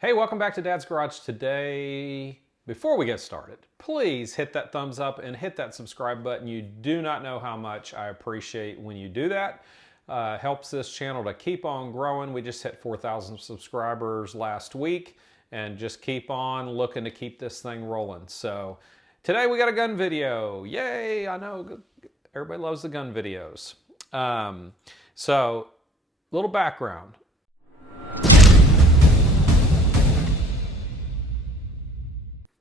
Hey, welcome back to Dad's Garage. Today, before we get started, please hit that thumbs up and hit that subscribe button. You do not know how much I appreciate when you do that. Helps this channel to keep on growing. We just hit 4,000 subscribers last week and just keep on looking to keep this thing rolling. So today we got a gun video. Yay, I know everybody loves the gun videos. So little background.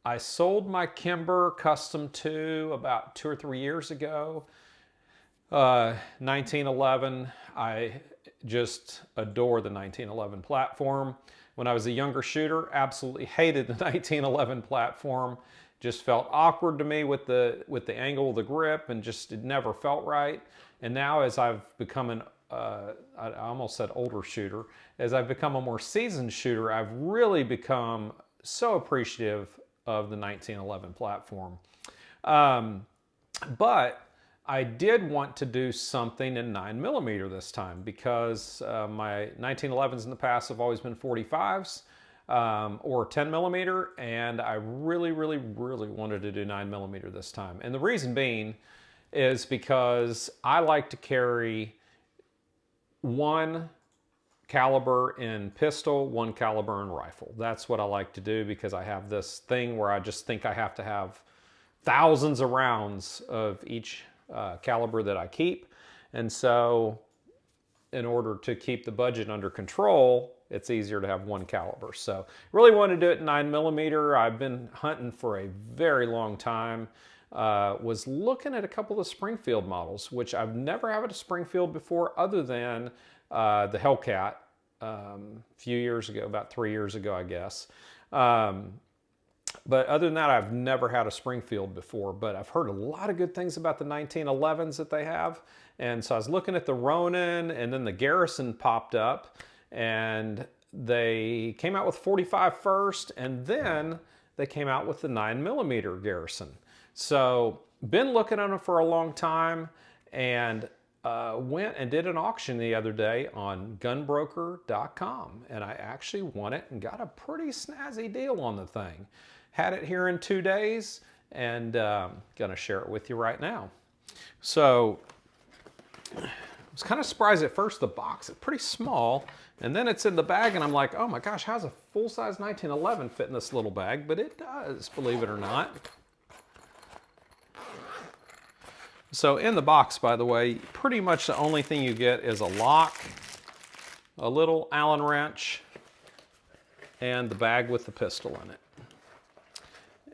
I sold my Kimber Custom 2 about 2 or 3 years ago. 1911, I just adore the 1911 platform. When I was a younger shooter, absolutely hated the 1911 platform. Just felt awkward to me with the angle of the grip, and just it never felt right. And now as I've become an I almost said older shooter, as I've become a more seasoned shooter, I've really become so appreciative of the 1911 platform. But I did want to do something in 9mm this time because my 1911s in the past have always been 45s or 10mm, and I really wanted to do 9mm this time. And the reason being is because I like to carry one caliber in pistol, one caliber in rifle. That's what I like to do because I have this thing where I just think I have to have thousands of rounds of each caliber that I keep. And so in order to keep the budget under control, it's easier to have one caliber. So really want to do it in 9mm. I've been hunting for a very long time. Was looking at a couple of Springfield models, which I've never had a Springfield before other than the Hellcat a few years ago, about 3 years ago, I guess. But other than that, I've never had a Springfield before, but I've heard a lot of good things about the 1911s that they have. And so I was looking at the Ronin, and then the Garrison popped up, and they came out with 45 first, and then they came out with the 9mm Garrison. So been looking at them for a long time, and went and did an auction the other day on gunbroker.com, and I actually won it and got a pretty snazzy deal on the thing. Had it here in 2 days, and gonna share it with you right now. So I was kind of surprised at first. The box is pretty small, and then it's in the bag, and I'm like, oh my gosh, how's a full-size 1911 fit in this little bag? But it does, believe it or not. So in the box, by the way, pretty much the only thing you get is a lock, a little Allen wrench, and the bag with the pistol in it.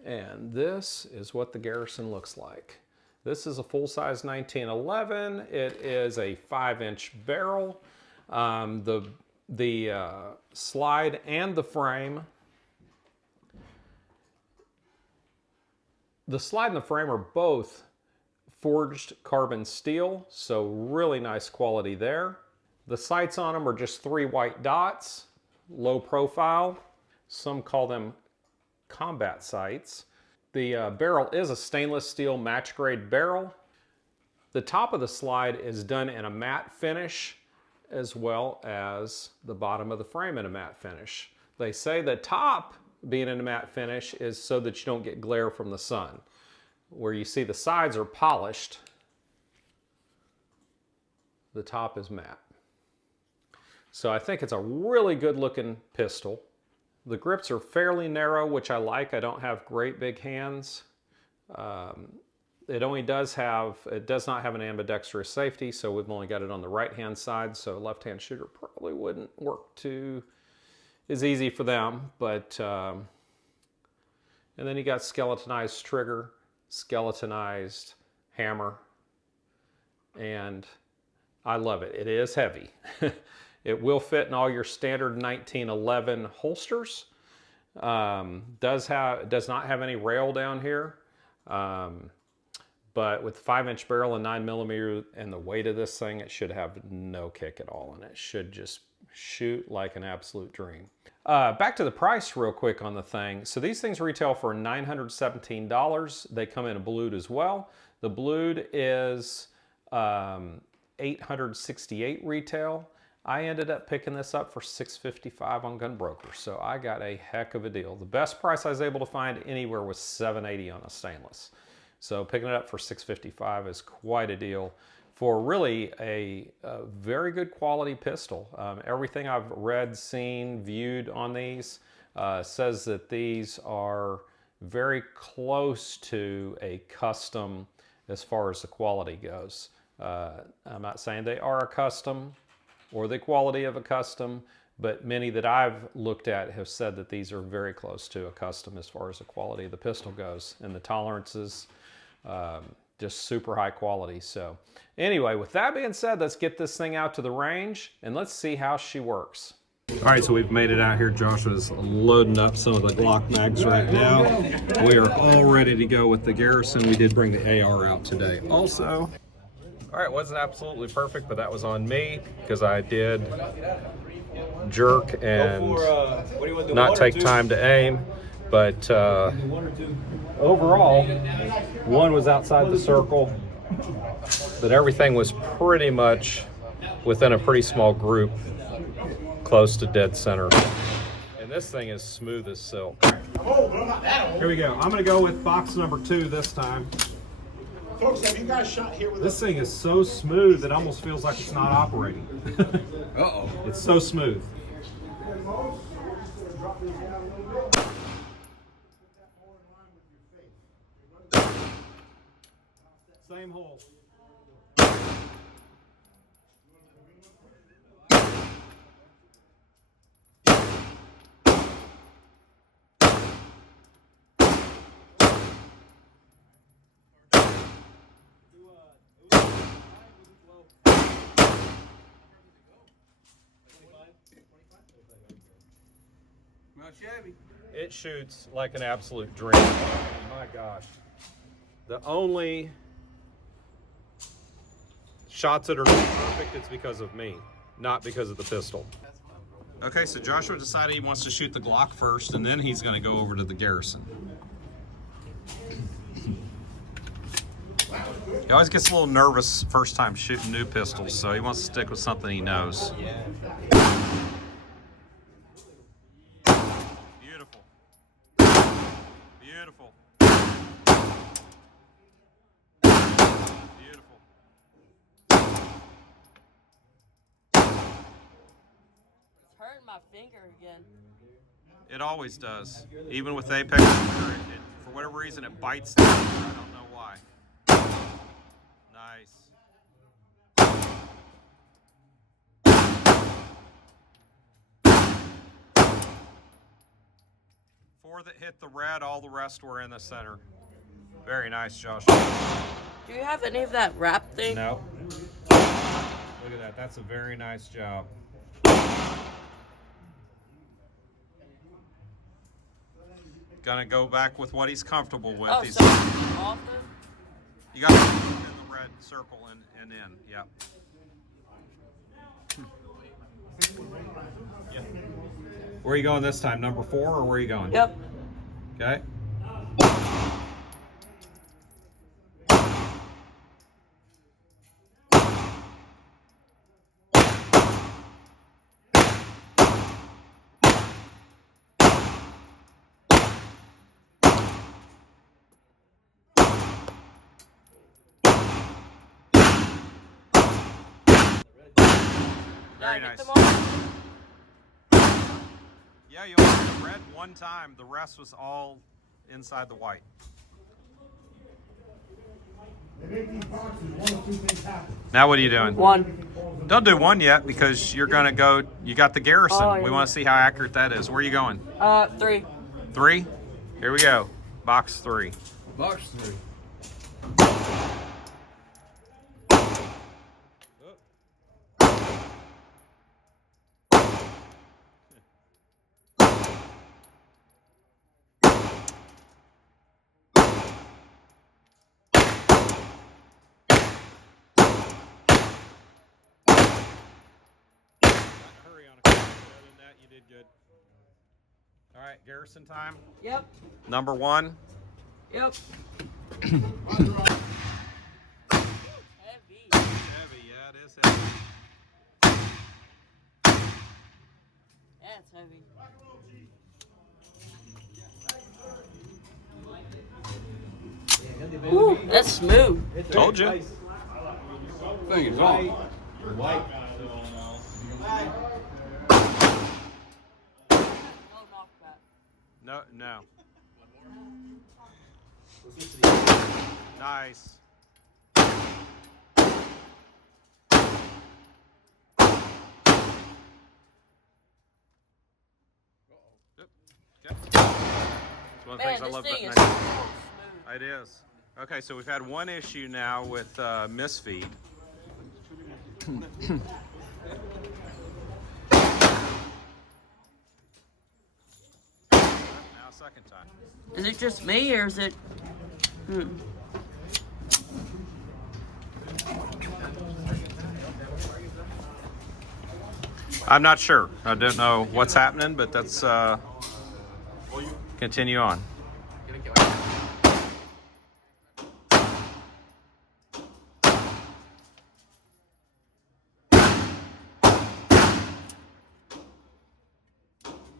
And this is what the Garrison looks like. This is a full-size 1911. It is a 5-inch barrel. The slide and the frame. The slide and the frame are both forged carbon steel, so really nice quality there. The sights on them are just 3 white dots, low profile. Some call them combat sights. The barrel is a stainless steel match grade barrel. The top of the slide is done in a matte finish, as well as the bottom of the frame in a matte finish. They say the top being in a matte finish is so that you don't get glare from the sun. Where you see the sides are polished, the top is matte. So I think it's a really good looking pistol. The grips are fairly narrow, which I like. I don't have great big hands. It does not have an ambidextrous safety, so we've only got it on the right-hand side, so a left-hand shooter probably wouldn't work as easy for them. But and then you got skeletonized trigger, skeletonized hammer, and I love it. It is heavy. It will fit in all your standard 1911 holsters. Does not have any rail down here, but with 5-inch barrel and 9mm and the weight of this thing, it should have no kick at all, and it should just shoot like an absolute dream. Back to the price real quick on the thing. So these things retail for $917. They come in a blued as well. The blued is $868 retail. I ended up picking this up for $6.55 on GunBroker, so I got a heck of a deal. The best price I was able to find anywhere was $7.80 on a stainless. So picking it up for $6.55 is quite a deal for really a very good quality pistol. Everything I've read, seen, viewed on these says that these are very close to a custom as far as the quality goes. I'm not saying they are a custom or the quality of a custom, but many that I've looked at have said that these are very close to a custom as far as the quality of the pistol goes, and the tolerances, just super high quality. So anyway, with that being said, let's get this thing out to the range and let's see how she works. All right, so we've made it out here. Joshua's loading up some of the Glock mags right now. We are all ready to go with the Garrison. We did bring the AR out today also. All right, it wasn't absolutely perfect, but that was on me because I did jerk and not take time to aim. But overall, one was outside the circle, but everything was pretty much within a pretty small group, close to dead center. And this thing is smooth as silk. Here we go. I'm going to go with box number 2 this time. Folks, have you guys shot here with This thing is so smooth it almost feels like it's not operating. Uh-oh. It's so smooth. Same hole. It shoots like an absolute dream. My gosh. The only shots that are not perfect, it's because of me, not because of the pistol. Okay, so Joshua decided he wants to shoot the Glock first, and then he's going to go over to the Garrison. He always gets a little nervous first time shooting new pistols, so he wants to stick with something he knows. Beautiful. Beautiful. Beautiful. It's hurting my finger again. It always does. Even with Apex, for whatever reason, it bites the finger. I don't know why. Nice. Four that hit the red, all the rest were in the center. Very nice, Josh. Do you have any of that wrap thing? No. Look at that. That's a very nice job. Gonna go back with what he's comfortable with. Oh, He's, so off then? you got to put in the red circle and in. Yep. Yep. Where are you going this time? Number 4 or where are you going? Yep. Okay. Very nice. Yeah, you only hit the red one time. The rest was all inside the white. Now what are you doing? 1. Don't do 1 yet because you're going to go, you got the Garrison. Oh, yeah. We want to see how accurate that is. Where are you going? 3. 3? Here we go. Box 3. Box 3. You did good. All right, Garrison time. Yep. Number 1. Yep. Heavy, Heavy. yeah, it is heavy. That's heavy. Ooh, that's smooth. Told you. Thing is on. No knockback. No. Nice. Yep. It's one of the Man, things I this love thing about is so 19. smooth. It is. Okay, so we've had one issue now with misfeed. Now second time. Is it just me or is it? I'm not sure. I don't know what's happening, but that's continue on.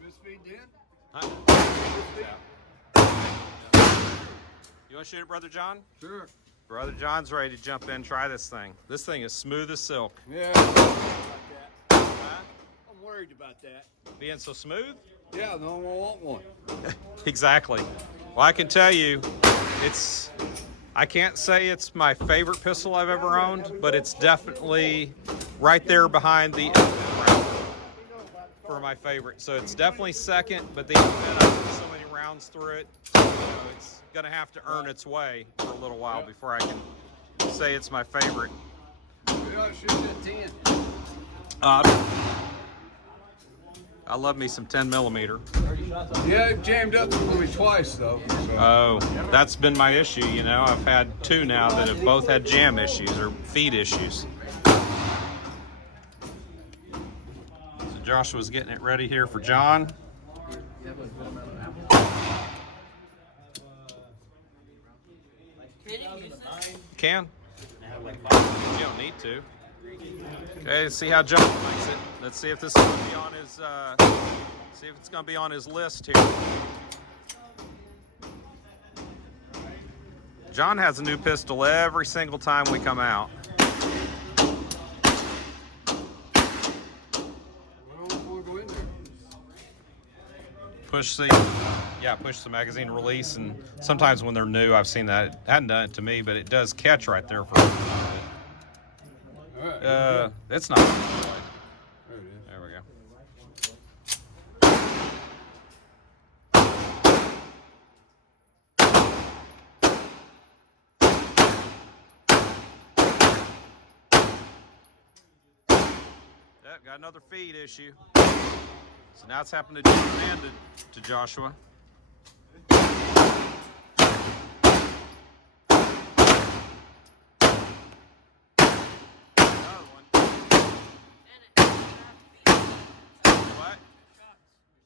Misfeed then? You want to shoot it, Brother John? Sure. Brother John's ready to jump in. Try this thing. This thing is smooth as silk. Yeah. I'm worried about that. Huh? I'm worried about that. Being so smooth? Yeah, no one want one. Exactly. Well, I can tell you, I can't say it's my favorite pistol I've ever owned, but it's definitely right there behind the round for my favorite. So it's definitely second, but the Infinite, I put so many rounds through it, it's gonna have to earn its way for a little while before I can say it's my favorite. We ought to shoot at 10. I love me some 10 millimeter. Yeah, it jammed up for me twice, though. So. Oh, that's been my issue, you know. I've had two now that have both had jam issues or feed issues. So Joshua's getting it ready here for John. Can. You don't need to. Okay, let's see how John likes it. Let's see if this is going to be on his. See if it's going to be on his list here. John has a new pistol every single time we come out. Push the magazine release, and sometimes when they're new, I've seen that. It hadn't done it to me, but it does catch right there for. It's not. There it is. There we go. Yep, got another feed issue. So now it's happened to John and to Joshua. Another one. What?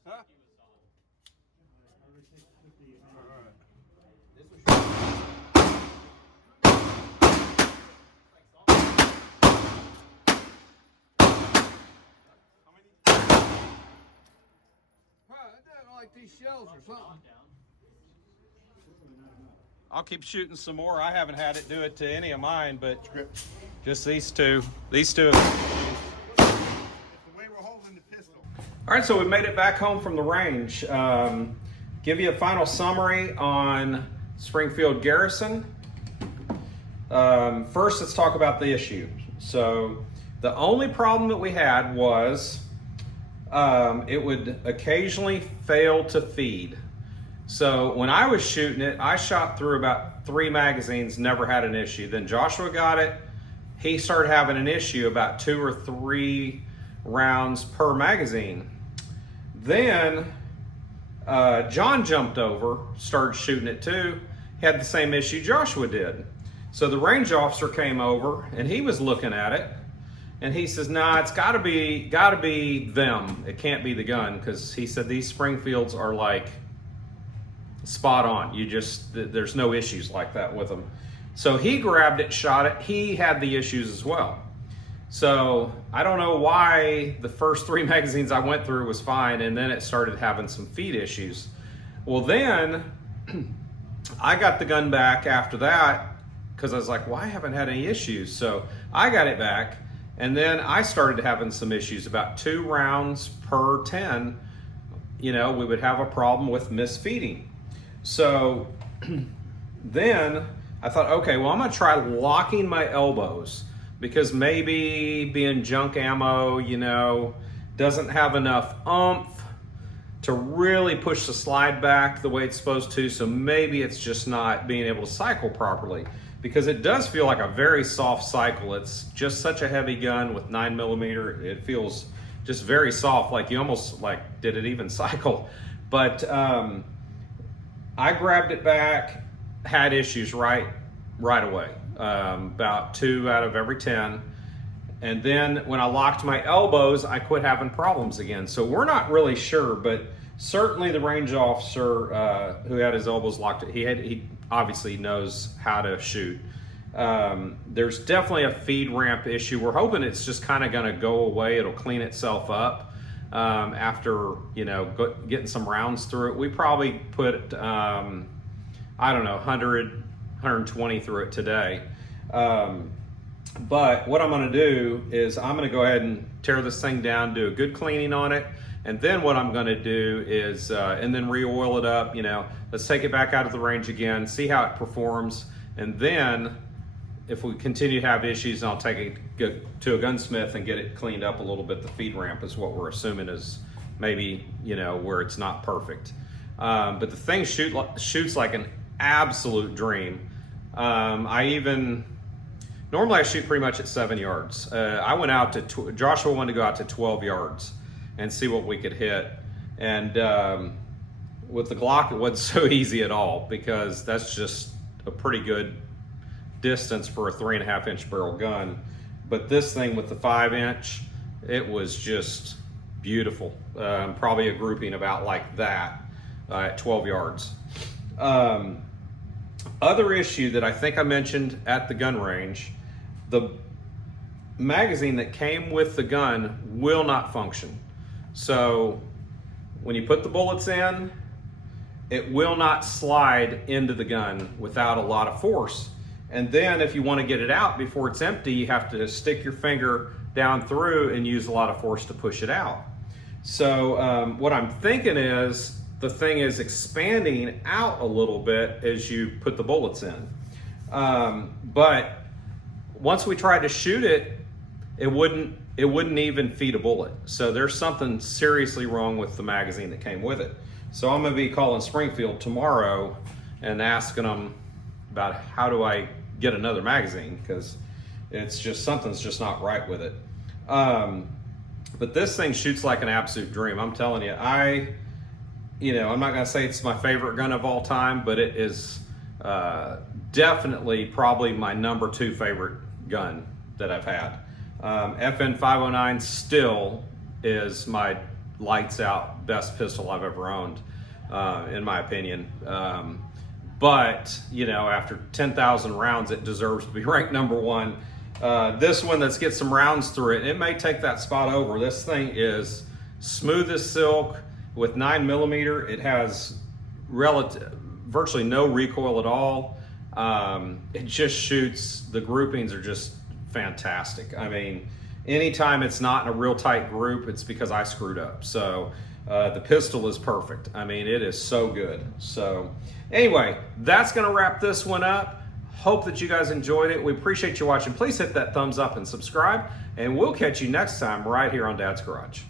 Huh? I don't like these shells or something. I'll keep shooting some more. I haven't had it do it to any of mine, but just these two. These two. The way we're holding the pistol. All right, so we made it back home from the range. Give you a final summary on Springfield Garrison. First, let's talk about the issue. So the only problem that we had was it would occasionally fail to feed. So when I was shooting it, I shot through about 3 magazines, never had an issue. Then Joshua got it. He started having an issue about 2 or 3 rounds per magazine. Then John jumped over, started shooting it too. He had the same issue Joshua did. So the range officer came over and he was looking at it. And he says, "Nah, it's gotta be them. It can't be the gun," because he said these Springfields are like spot on. There's no issues like that with them. So he grabbed it, shot it. He had the issues as well. So I don't know why the first 3 magazines I went through was fine, and then it started having some feed issues. Well, then I got the gun back after that because I was like, well, I haven't had any issues. So I got it back, and then I started having some issues. About 2 rounds per 10, we would have a problem with misfeeding. So then I thought, okay, well, I'm gonna try locking my elbows, because maybe being junk ammo, doesn't have enough oomph to really push the slide back the way it's supposed to. So maybe it's just not being able to cycle properly, because it does feel like a very soft cycle. It's just such a heavy gun with 9mm. It feels just very soft, like you almost like, did it even cycle? But I grabbed it back, had issues right away. About 2 out of every 10. And then when I locked my elbows, I quit having problems again. So we're not really sure, but certainly the range officer who had his elbows locked, he obviously knows how to shoot. There's definitely a feed ramp issue. We're hoping it's just kind of going to go away. It'll clean itself up after, getting some rounds through it. We probably put, 120 through it today. But what I'm going to do is I'm going to go ahead and tear this thing down, do a good cleaning on it, and then what I'm going to do is and then re-oil it up. Let's take it back out of the range again, see how it performs, and then if we continue to have issues, I'll take it to a gunsmith and get it cleaned up a little bit. The feed ramp is what we're assuming is maybe where it's not perfect, but the thing shoots like an absolute dream. Normally I shoot pretty much at 7 yards. I went out to, Joshua wanted to go out to 12 yards and see what we could hit. And with the Glock, it wasn't so easy at all, because that's just a pretty good distance for a 3.5-inch barrel gun. But this thing with the 5-inch, it was just beautiful. Probably a grouping about like that at 12 yards. Other issue that I think I mentioned at the gun range, the magazine that came with the gun will not function. So when you put the bullets in, it will not slide into the gun without a lot of force. And then if you want to get it out before it's empty, you have to stick your finger down through and use a lot of force to push it out. So what I'm thinking is, the thing is expanding out a little bit as you put the bullets in. But once we tried to shoot it, it wouldn't even feed a bullet. So there's something seriously wrong with the magazine that came with it. So I'm gonna be calling Springfield tomorrow and asking them about how do I get another magazine, because it's just, something's just not right with it. But this thing shoots like an absolute dream. I'm telling you, I'm not gonna say it's my favorite gun of all time, but it is definitely probably my number 2 favorite gun that I've had. FN 509 still is my lights out best pistol I've ever owned, in my opinion. But after 10,000 rounds, it deserves to be ranked number 1. This one, let's get some rounds through it. It may take that spot over. This thing is smooth as silk. With 9mm, it has virtually no recoil at all. It just shoots, the groupings are just fantastic. I mean, anytime it's not in a real tight group, it's because I screwed up. So the pistol is perfect. I mean, it is so good. So anyway, that's gonna wrap this one up. Hope that you guys enjoyed it. We appreciate you watching. Please hit that thumbs up and subscribe, and we'll catch you next time right here on Dad's Garage.